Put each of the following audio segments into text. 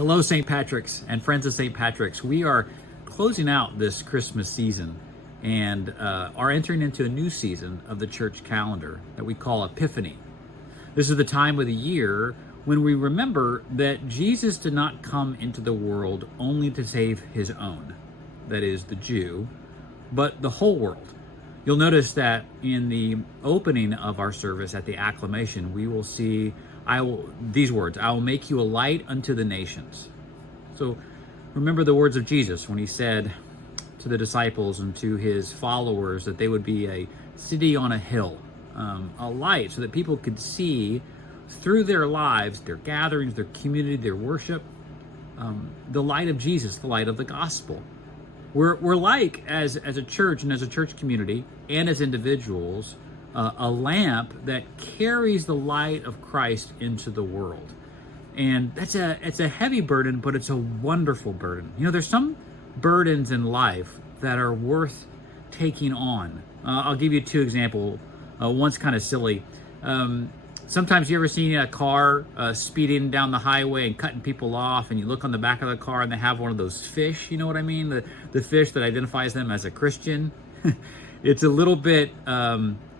Hello, St. Patrick's and friends of St. Patrick's. We are closing out this Christmas season and are entering into a new season of the church calendar that we call Epiphany. This is the time of the year when we remember that Jesus did not come into the world only to save his own, that is, the Jew, but the whole world. You'll notice that in the opening of our service at the acclamation, we will see these words, I will make you a light unto the nations. So remember the words of Jesus when he said to the disciples and to his followers that they would be a city on a hill, a light so that people could see through their lives, their gatherings, their community, their worship, the light of Jesus, the light of the gospel. We're like, as a church and as a church community and as individuals, a lamp that carries the light of Christ into the world. And it's a heavy burden, but it's a wonderful burden. You know, there's some burdens in life that are worth taking on. I'll give you two examples. One's kind of silly. Sometimes you ever seen a car speeding down the highway and cutting people off, and you look on the back of the car and they have one of those fish, you know what I mean? The fish that identifies them as a Christian. It's a little bit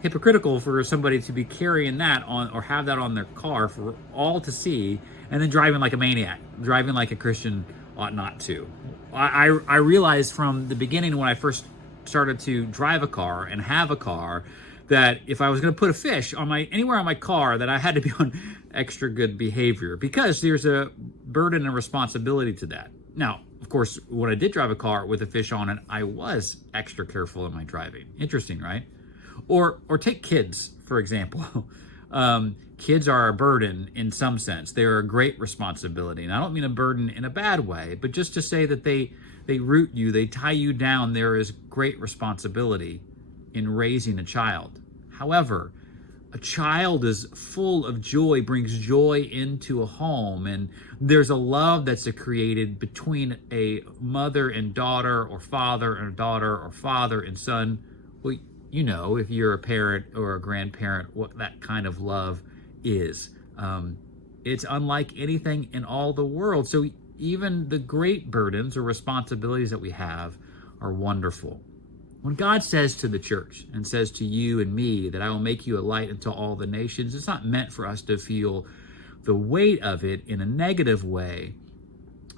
hypocritical for somebody to be carrying that on or have that on their car for all to see and then driving like a maniac, driving like a Christian ought not to. I realized from the beginning when I first started to drive a car and have a car that if I was going to put a fish on anywhere on my car, that I had to be on extra good behavior because there's a burden and responsibility to that. Now, of course, when I did drive a car with a fish on it, I was extra careful in my driving. Interesting, right? Or take kids, for example. Kids are a burden in some sense. They're a great responsibility. And I don't mean a burden in a bad way, but just to say that they root you, they tie you down. There is great responsibility in raising a child. However, a child is full of joy, brings joy into a home, and there's a love that's created between a mother and daughter, or father and daughter, or father and son. Well, you know, if you're a parent or a grandparent, what that kind of love is. It's unlike anything in all the world. So even the great burdens or responsibilities that we have are wonderful. When God says to the church and says to you and me that I will make you a light unto all the nations, it's not meant for us to feel the weight of it in a negative way,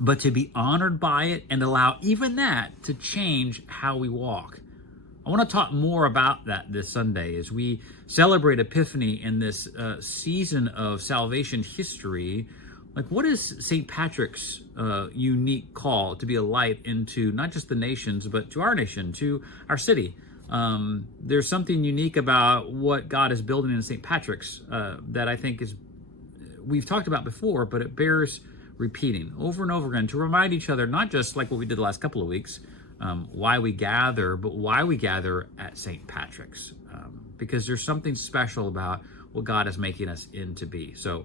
but to be honored by it and allow even that to change how we walk. I want to talk more about that this Sunday as we celebrate Epiphany in this season of salvation history. Like, what is St. Patrick's unique call to be a light into not just the nations, but to our nation, to our city? There's something unique about what God is building in St. Patrick's that I think we've talked about before, but it bears repeating over and over again to remind each other, not just like what we did the last couple of weeks, why we gather, but why we gather at St. Patrick's, because there's something special about what God is making us into be. So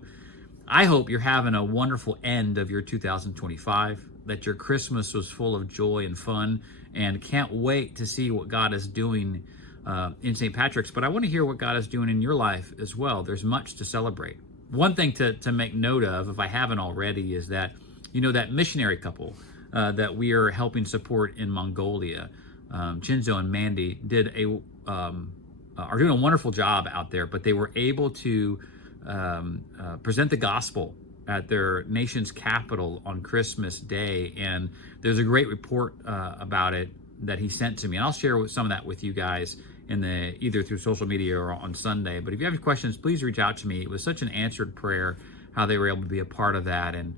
I hope you're having a wonderful end of your 2025, that your Christmas was full of joy and fun, and can't wait to see what God is doing in St. Patrick's. But I want to hear what God is doing in your life as well. There's much to celebrate. One thing to make note of, if I haven't already, is that, you know, that missionary couple that we are helping support in Mongolia, Chinzo and Mandy, are doing a wonderful job out there, but they were able to present the gospel at their nation's capital on Christmas Day, and there's a great report about it that he sent to me, and I'll share some of that with you guys either through social media or on Sunday. But if you have any questions, please reach out to me. It was such an answered prayer how they were able to be a part of that, and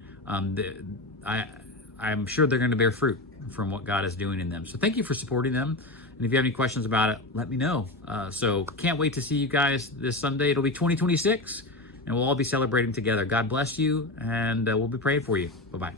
I'm sure they're going to bear fruit from what God is doing in them. So thank you for supporting them. And if you have any questions about it, let me know. So can't wait to see you guys this Sunday. It'll be 2026, and we'll all be celebrating together. God bless you, and we'll be praying for you. Bye-bye.